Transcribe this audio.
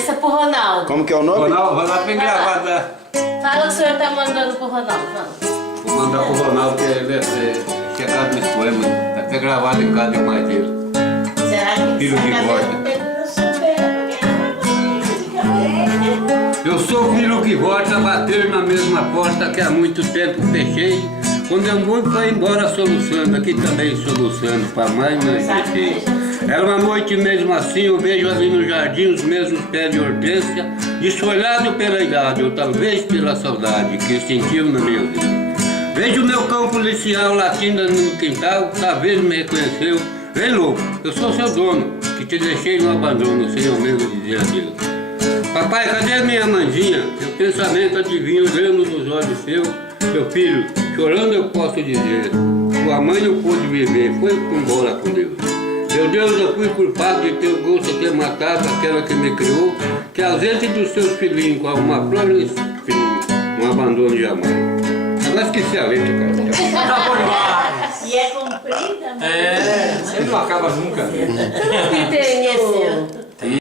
Esse é pro Ronaldo. Como que é o nome? Ronaldo vem gravado lá. Fala que o senhor tá mandando pro Ronaldo. Vamos. Vou mandar pro Ronaldo que ele é chegado nesse poema. Tá até gravado em casa demais dele. Será que Filho de volta. Eu sou filho que volta a bater na mesma porta que há muito tempo fechei. Quando eu vou vai embora soluçando, aqui também soluçando, para mais não esquecer. Era uma noite mesmo assim, eu vejo ali no jardim os mesmos pés de hortência, desfolhado pela idade, ou talvez pela saudade que sentiu na minha vida. Vejo o meu cão policial latindo no quintal, talvez me reconheceu. Vem louco, eu sou seu dono, que te deixei no abandono, sem ao menos dizer adeus. Papai, cadê a minha mãezinha? Meu pensamento adivinha olhando nos olhos seus. Meu filho, chorando eu posso dizer, sua mãe não pôde viver, foi embora com Deus. Meu Deus, eu fui culpado de ter gosto de ter matado aquela que me criou, que ausente dos seus filhinhos, com alguma flor e filhinho, não abandono jamais. Agora esqueci a letra, cara. Tá bom demais. E é comprida, né? É, você não acaba nunca. Que tem esse?